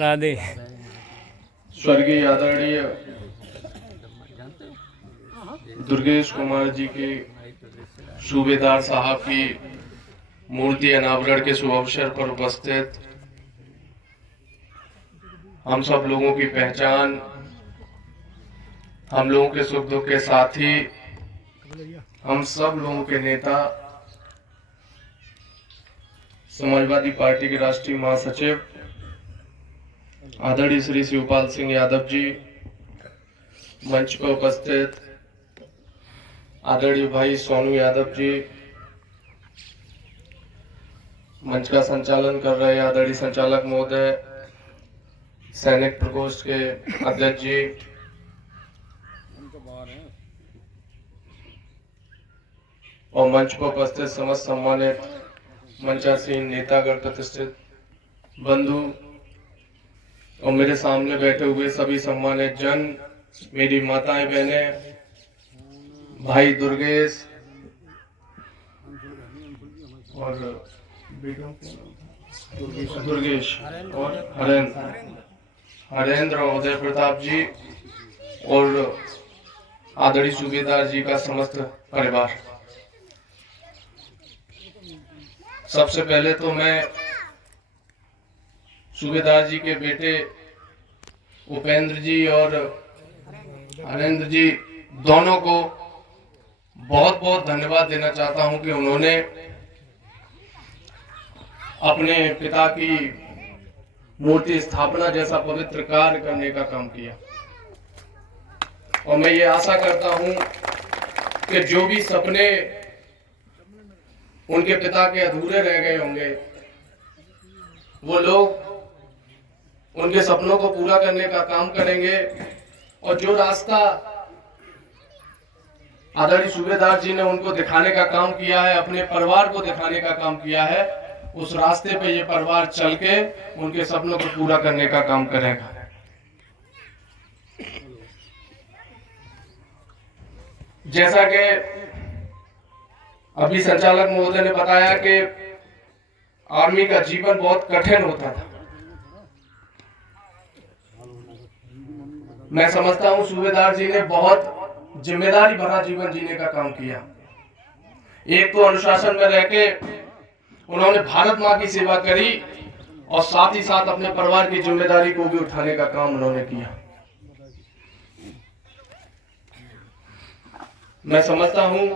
राधे। स्वर्गीय आदरणीय दुर्गेश कुमार जी के सूबेदार साहब की मूर्ति अनावरण के शुभ अवसर पर उपस्थित हम सब लोगों की पहचान, हम लोगों के सुख दुख के साथी, हम सब लोगों के नेता, समाजवादी पार्टी के राष्ट्रीय महासचिव आदरणीय श्री शिवपाल सिंह यादव जी, मंच पर उपस्थित आदरणीय भाई सोनू यादव जी, मंच का संचालन कर रहे आदरणीय संचालक महोदय, सैनिक प्रकोष्ठ के अध्यक्ष जी, और मंच पर उपस्थित समस्त सम्मानित मंचासीन नेतागण, प्रतिष्ठित बंधु और मेरे सामने बैठे हुए सभी सम्मानित जन, मेरी माताएं बहनें, भाई दुर्गेश और दुर्गेश और हरेंद्र और उदय प्रताप जी और आदरणीय सूबेदार जी का समस्त परिवार। सबसे पहले तो मैं सूबेदार जी के बेटे उपेंद्र जी और हरेंद्र जी दोनों को बहुत बहुत धन्यवाद देना चाहता हूं कि उन्होंने अपने पिता की मूर्ति स्थापना जैसा पवित्र कार्य करने का काम किया। और मैं ये आशा करता हूं कि जो भी सपने उनके पिता के अधूरे रह गए होंगे, वो लोग उनके सपनों को पूरा करने का काम करेंगे। और जो रास्ता आदरणीय सूबेदार जी ने उनको दिखाने का काम किया है, अपने परिवार को दिखाने का काम किया है, उस रास्ते पे ये परिवार चल के उनके सपनों को पूरा करने का काम करेगा। जैसा कि अभी संचालक महोदय ने बताया कि आर्मी का जीवन बहुत कठिन होता था। मैं समझता हूं सूबेदार जी ने बहुत जिम्मेदारी भरा जीवन जीने का काम किया। एक तो अनुशासन में रह के उन्होंने भारत मां की सेवा करी और साथ ही साथ अपने परिवार की जिम्मेदारी को भी उठाने का काम उन्होंने किया। मैं समझता हूं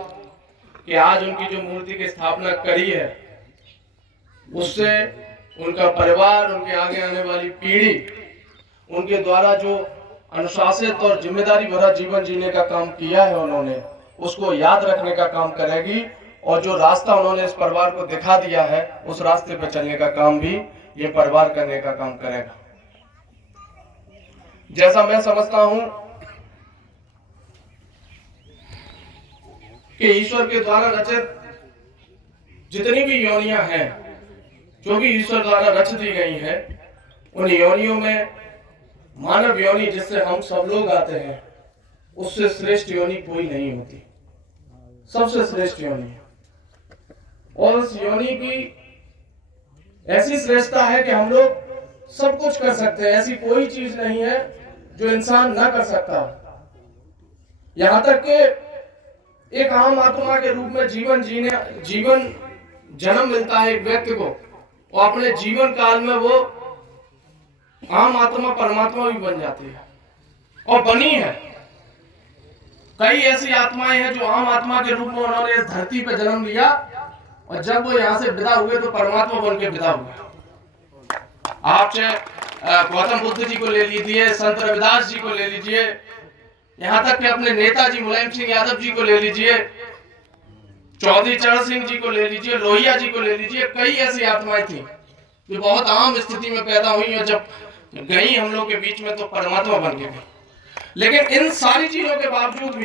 कि आज उनकी जो मूर्ति की स्थापना करी है, उससे उनका परिवार, उनके आगे आने वाली पीढ़ी उनके द्वारा जो अनुशासित और जिम्मेदारी भरा जीवन जीने का काम किया है उन्होंने, उसको याद रखने का काम करेगी। और जो रास्ता उन्होंने इस परिवार को दिखा दिया है, उस रास्ते पर चलने का काम भी ये परिवार करने का काम करेगा। जैसा मैं समझता हूं कि ईश्वर के द्वारा रचित जितनी भी योनियां हैं, जो भी ईश्वर द्वारा रच दी गई हैं, उन योनियों में मानव योनि जिससे हम सब लोग आते हैं, उससे श्रेष्ठ योनि कोई नहीं होती, सबसे श्रेष्ठ योनि है। और उस योनि की ऐसी श्रेष्ठता है कि हम लोग सब कुछ कर सकते हैं। ऐसी कोई चीज नहीं है जो इंसान ना कर सकता। यहां तक कि एक आम आत्मा के रूप में जीवन जन्म मिलता है एक व्यक्ति को, और अपने जीवन काल में वो आम आत्मा परमात्मा भी बन जाती है और बनी है। कई ऐसी आत्माएं हैं जो आम आत्मा के रूप में उन्होंने इस धरती पर जन्म लिया, और जब वो यहाँ से विदा हुए तो परमात्मा बन के विदा हुए। आप चाहे गौतम बुद्ध जी को ले लीजिए, संत रविदास जी को ले लीजिए, यहाँ तक कि अपने नेताजी मुलायम सिंह यादव जी को ले लीजिए, चौधरी चरण सिंह जी को ले लीजिए, लोहिया जी को ले लीजिए। कई ऐसी आत्माएं थी जो बहुत आम स्थिति में पैदा हुई और जब गई हम लोग के बीच में तो परमात्मा बन के गई। लेकिन इन सारी चीजों के बावजूद भी